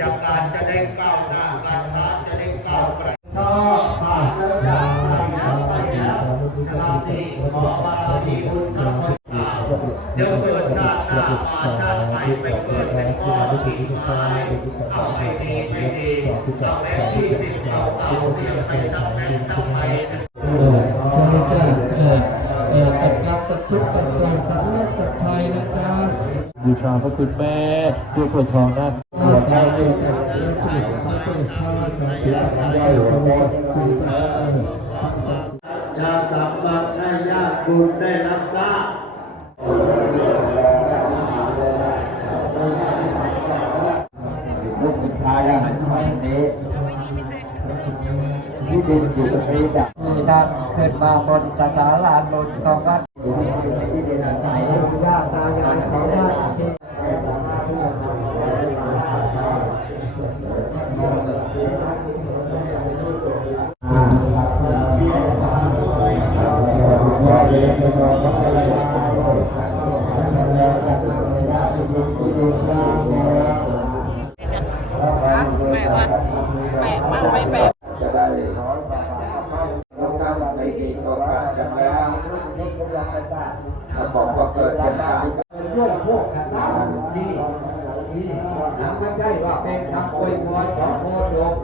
จากการจะได้ก้าวหน้าการค้าจะได้ก้าวไกลชอบผ่านแล้วจากไปแล้วไปแล้วชาติขอบารมีบุญสักคนข่าวเดี๋ยวเกิดชาติหน้ามาชาติใหม่ไปเกิดเป็นก้อนกิ่งไม้เอาไม่ดีไม่ดีเอาแบงค์ยี่สิบเอาเอาเสียงไปสักแบงค์สักใบ โศกตัดโรคตัดภัยนะจ๊ะบูชาพระคุณแม่ด้วยกระทองนะข้าพเจ้าได้แต่เรื่องชีวิตสัพเพชาติเสียใจหลวงพ่อคุณพระชาสัมบัติให้ญาติบุญได้รับทราบลูกปิดท้ายแล้ววันนี้ที่ดินอยู่ตรงนี้จ้ะมีด้านขึ้นมาบนสถานลานบนของวัด แปะว่าแปะมั่งไม่แปะ จะได้น้อยกว่าแล้วการไปดีก็การจะแล้ว บอกว่าเกิดเป็นการเรื่องพวกกันนะนี่นี่นะไม่ใช่ว่าเป็นคำอวยพรของโคดม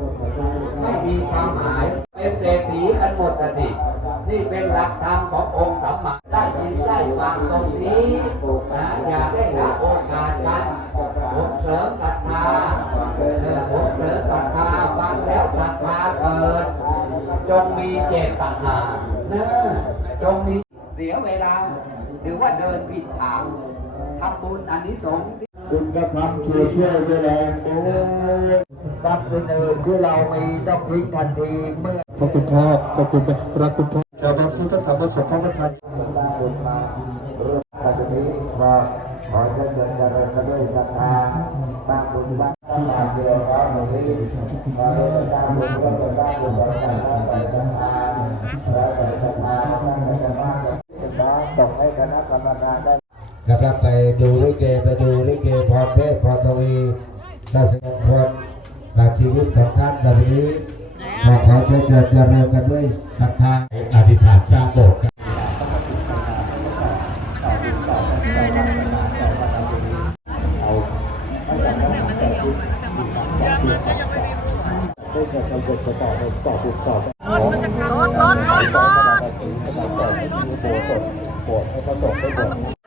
ไม่มีความหมาย เป็นเศรษฐีกันหมดกันนี่นี่เป็นหลักธรรมขององค์สัมมาได้ยินได้ฟังตรงนี้นะอย่าได้ละโอกาสกันผมเสริมศรัทธาเออผมเสริมศรัทธาฟังแล้วศรัทธาเกิด จงมีเจตนานะจงมี เสียเวลา หรือว่าเดินผิดทางทำบุญอันนี้สงส์คุณก็ทำช่วยช่วยด้วยแรงโอ้ทรัพย์อื่นๆที่เรามีต้องทิ้งทันทีเมื่อพระคุณพ่อพระคุณแม่พระคุณพ่อชาวบ้านทุกท่านทำประสบความสำเร็จได้บุญมาเรื่องต่อจากนี้ก็ขอเชิญเจริญเจริญกันด้วยศรัทธาสร้างบุญสร้างตั้งหลายเดียวครับหนึ่งนี้มาเราจะสร้างบุญก็จะสร้างบุญสร้างสร้างแต่ศรัทธาแล้วแต่ศรัทธา คณะกรรมการได้นะครับไปดูลิเกไปดูลิเกพรเทพพรทวีกสิมงคลกับชีวิตของท่านแบบนี้ขอขอเชิญเชิญเจริญกันด้วยศรัทธาอธิษฐานสร้างโบสถ์กันรถรถรถรถ 火，他他走，他走。